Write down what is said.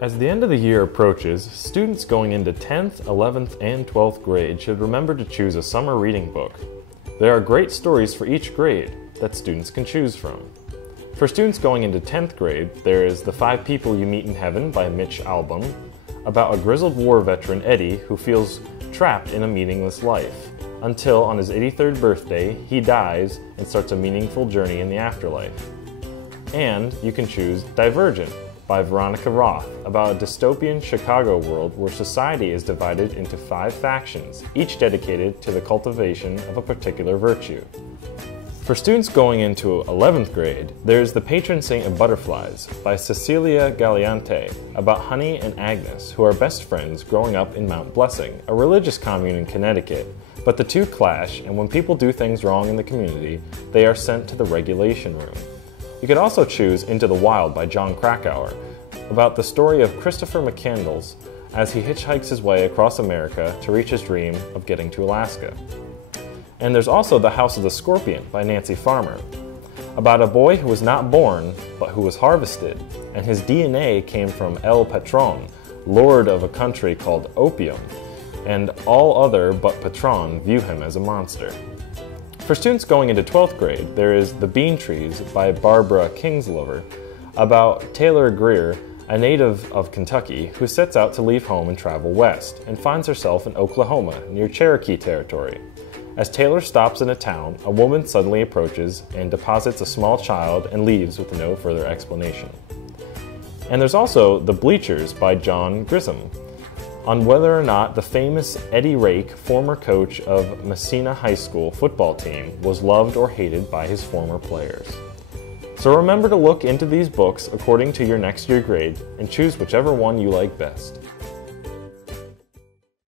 As the end of the year approaches, students going into 10th, 11th, and 12th grade should remember to choose a summer reading book. There are great stories for each grade that students can choose from. For students going into 10th grade, there is The 5 People You Meet in Heaven by Mitch Albom, about a grizzled war veteran, Eddie, who feels trapped in a meaningless life, until on his 83rd birthday, he dies and starts a meaningful journey in the afterlife. And you can choose Divergent by Veronica Roth, about a dystopian Chicago world where society is divided into 5 factions, each dedicated to the cultivation of a particular virtue. For students going into 11th grade, there is The Patron Saint of Butterflies by Cecilia Galeante, about Honey and Agnes, who are best friends growing up in Mount Blessing, a religious commune in Connecticut. But the two clash, and when people do things wrong in the community, they are sent to the regulation room. You could also choose Into the Wild by John Krakauer, about the story of Christopher McCandless as he hitchhikes his way across America to reach his dream of getting to Alaska. And there's also The House of the Scorpion by Nancy Farmer, about a boy who was not born, but who was harvested, and his DNA came from El Patron, lord of a country called Opium, and all other but Patron view him as a monster. For students going into 12th grade, there is The Bean Trees by Barbara Kingslover, about Taylor Greer, a native of Kentucky, who sets out to leave home and travel west, and finds herself in Oklahoma, near Cherokee territory. As Taylor stops in a town, a woman suddenly approaches and deposits a small child and leaves with no further explanation. And there's also The Bleachers by John Grisham, on whether or not the famous Eddie Rake, former coach of Messina High School football team, was loved or hated by his former players. So remember to look into these books according to your next year grade and choose whichever one you like best.